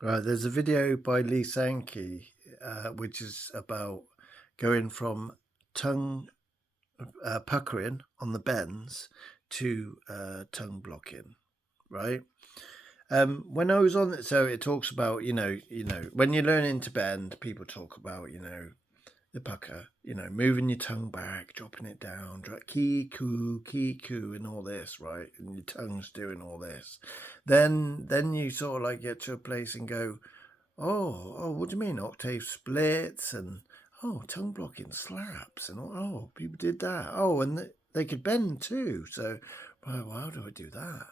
Right, there's a video by Lee Sankey, which is about going from tongue puckering on the bends to tongue blocking, right? When I was on it, so it talks about when you're learning to bend, people talk about the pucker, moving your tongue back, dropping it down, key coo, and all this, right? And your tongue's doing all this. Then you sort of like get to a place and go, oh, what do you mean octave splits and tongue blocking slaps and people did that. Oh, and they could bend too. So, right, well, how do I do that?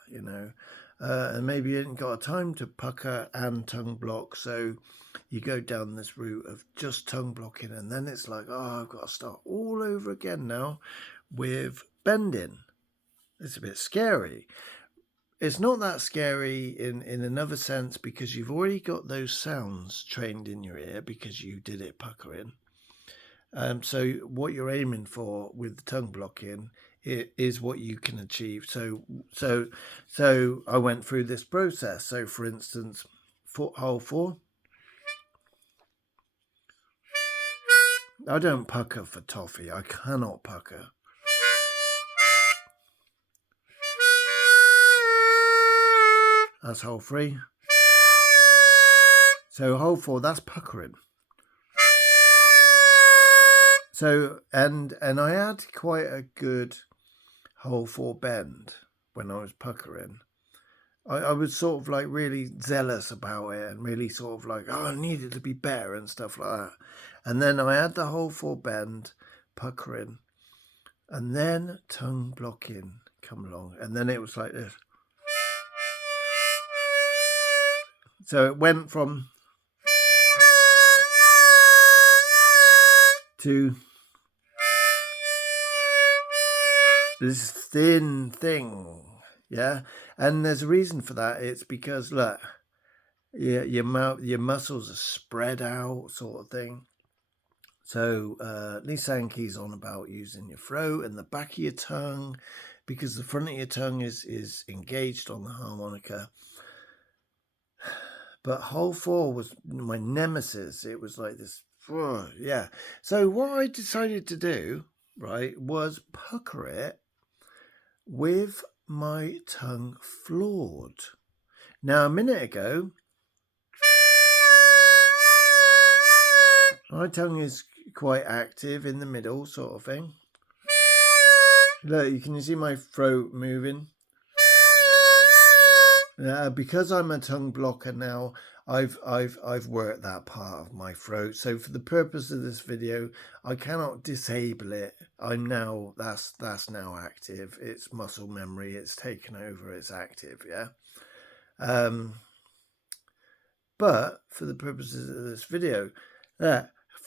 And maybe you ain't got time to pucker and tongue block, so you go down this route of just tongue blocking, and then it's like, I've got to start all over again now with bending. It's a bit scary. It's not that scary in another sense because you've already got those sounds trained in your ear because you did it puckering. So what you're aiming for with the tongue blocking is what you can achieve. So I went through this process. So for instance, hole 4. I don't pucker for toffee. I cannot pucker. That's hole 3. So hole 4, that's puckering. So and I had quite a good hole 4 bend when I was puckering. I was sort of like really zealous about it and really sort of like, I needed to be better and stuff like that. And then I had the hole 4 bend, puckering, and then tongue blocking come along. And then it was like this. So it went from to this thin thing, yeah, and there's a reason for that. It's because look, your muscles are spread out, sort of thing. So Lee Sankey's on about using your throat and the back of your tongue, because the front of your tongue is engaged on the harmonica. But hole 4 was my nemesis. It was like this, yeah. So what I decided to do, right, was pucker it with my tongue floored. Now, a minute ago, my tongue is quite active in the middle, sort of thing. Look, you can see my throat moving. Because I'm a tongue blocker now, I've worked that part of my throat. So for the purpose of this video, I cannot disable it. That's now active. It's muscle memory. It's taken over. It's active. Yeah. But for the purposes of this video,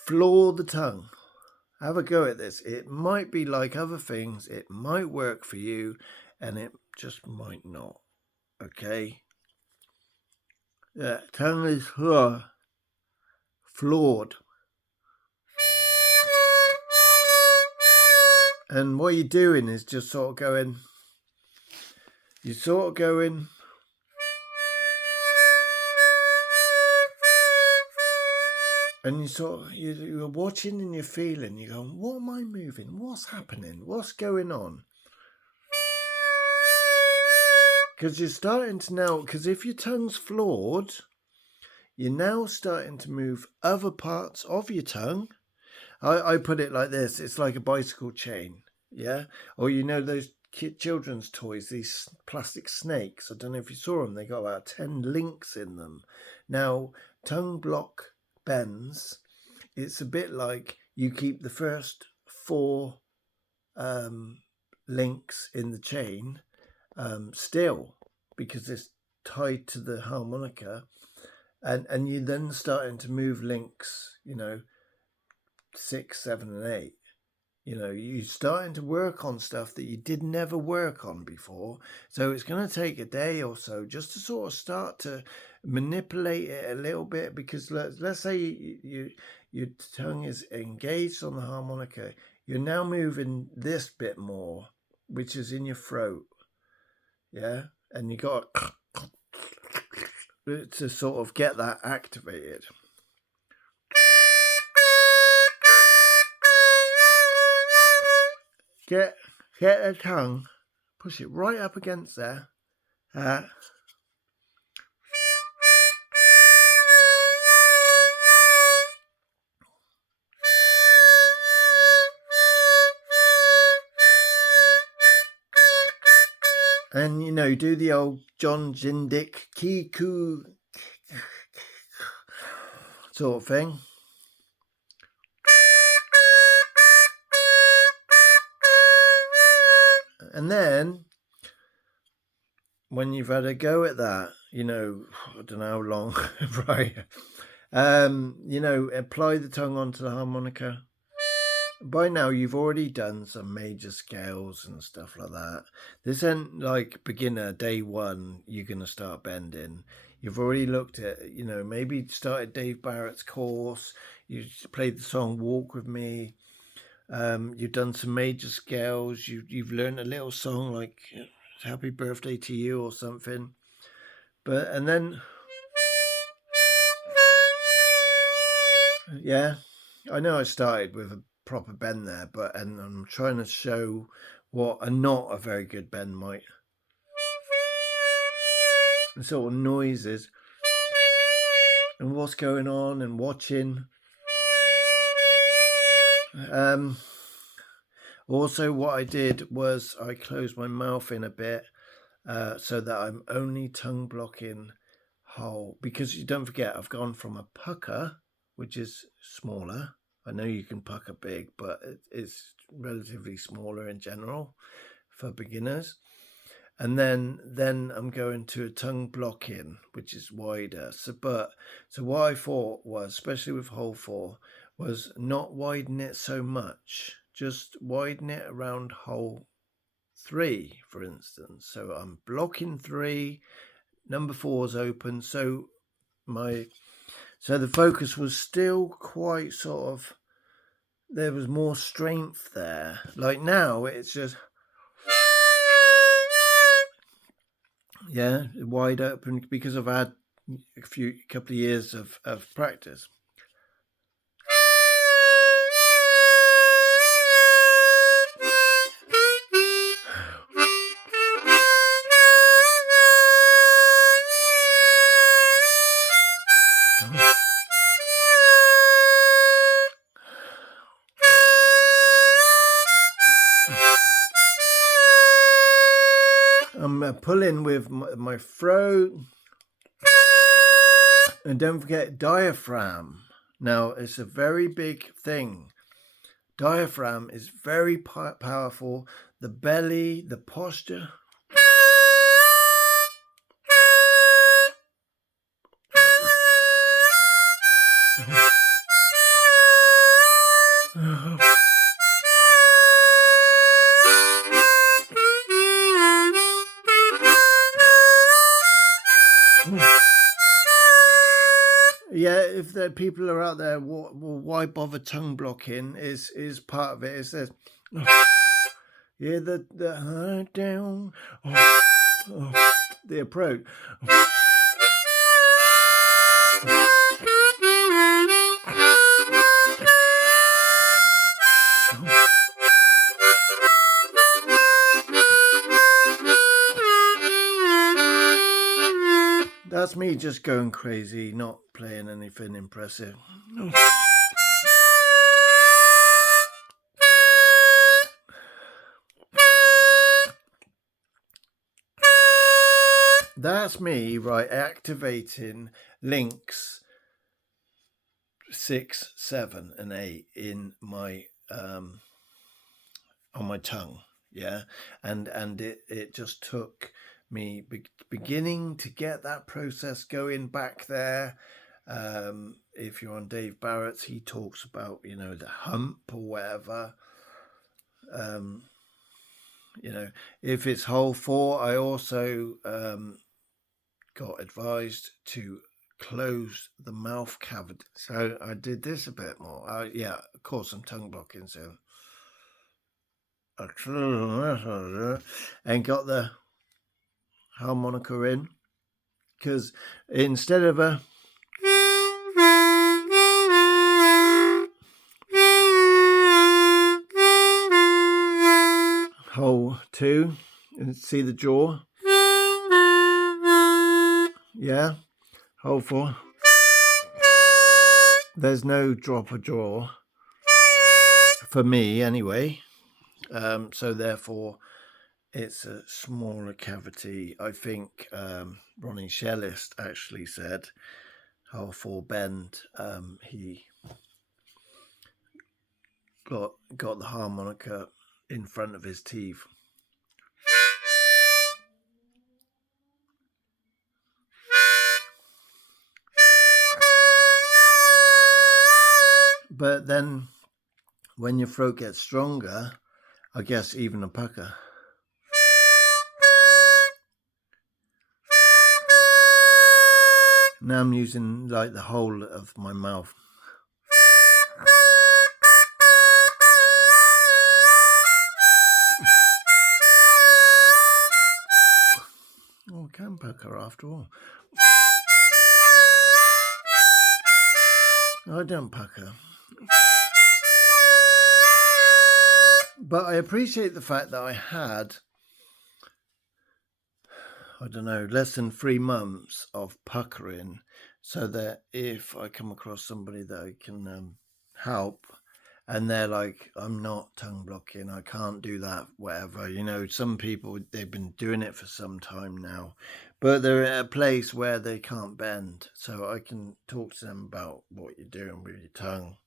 floor the tongue. Have a go at this. It might be like other things. It might work for you, and it just might not. Okay. Tongue is floored. And what you're doing is just sort of going. You're sort of going. And you're watching and you're feeling. You're going, what am I moving? What's happening? What's going on? Because you're starting to now, because if your tongue's floored, you're now starting to move other parts of your tongue. I put it like this. It's like a bicycle chain, yeah? Or those children's toys, these plastic snakes. I don't know if you saw them. They got about 10 links in them. Now, tongue block bends, it's a bit like you keep the first 4 links in the chain still, because it's tied to the harmonica, and you're then starting to move links 6, 7 and 8. You're starting to work on stuff that you did never work on before. So it's going to take a day or so just to sort of start to manipulate it a little bit, because let's say your tongue is engaged on the harmonica. You're now moving this bit more, which is in your throat. Yeah. And you got to sort of get that activated. Get the tongue, push it right up against there. And, you know, do the old John Zindick kiku sort of thing. And then, when you've had a go at that, you know, I don't know how long, right? You know, apply the tongue onto the harmonica. By now, you've already done some major scales and stuff like that. This ain't like beginner day one, you're going to start bending. You've already looked at, you know, maybe started Dave Barrett's course. You played the song Walk With Me. You've done some major scales. You've learned a little song like Happy Birthday to You or something. And then, yeah, I know I started with a proper bend there, and I'm trying to show what a not a very good bend might. The sort of noises and what's going on and watching. Also, what I did was I closed my mouth in a bit so that I'm only tongue blocking whole. Because you don't forget, I've gone from a pucker, which is smaller. I know you can pucker big, but it's relatively smaller in general for beginners. And then I'm going to a tongue blocking, which is wider. So what I thought was, especially with hole 4, was not widen it so much. Just widen it around hole 3, for instance. So I'm blocking 3, number 4 is open. So the focus was still quite sort of, there was more strength there. Like now, it's just, yeah, wide open because I've had a couple of years of practice. I'm pulling with my throat. And don't forget diaphragm. Now, it's a very big thing. Diaphragm is very powerful. The belly, the posture. Yeah, if the people are out there, why bother tongue blocking? Is part of it. It says, yeah, the down, the approach. That's me just going crazy, not playing anything impressive. That's me, right, activating links 6, 7, and 8 in my on my tongue, yeah, and it just took me beginning to get that process going back there. If you're on Dave Barrett's, he talks about, you know, the hump or whatever. You know, if it's hole 4, I also got advised to close the mouth cavity. So I did this a bit more. Yeah, of course, I'm tongue blocking, so and got the harmonica in. because instead of a hole 2, and see the jaw, yeah, hole 4, there's no drop or jaw for me anyway, so therefore it's a smaller cavity. I think Ronnie Shellist actually said hole 4 bend. He got the harmonica in front of his teeth. But then when your throat gets stronger, I guess even a pucker. Now I'm using like the whole of my mouth. Oh, I can pucker after all. I don't pucker. But I appreciate the fact that I had, I don't know, less than 3 months of puckering, so that if I come across somebody that I can help, and they're like, I'm not tongue blocking, I can't do that, whatever. You know, some people, they've been doing it for some time now, but they're at a place where they can't bend. So I can talk to them about what you're doing with your tongue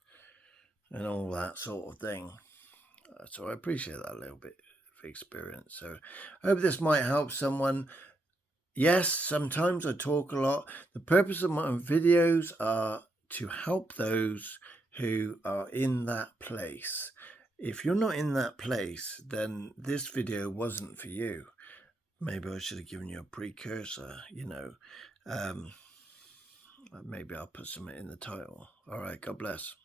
and all that sort of thing. So I appreciate that little bit of experience. So I hope this might help someone. Yes, sometimes I talk a lot. The purpose of my videos are to help those who are in that place. If you're not in that place, then this video wasn't for you. Maybe I should have given you a precursor, you know. Maybe I'll put something in the title. All right, God bless.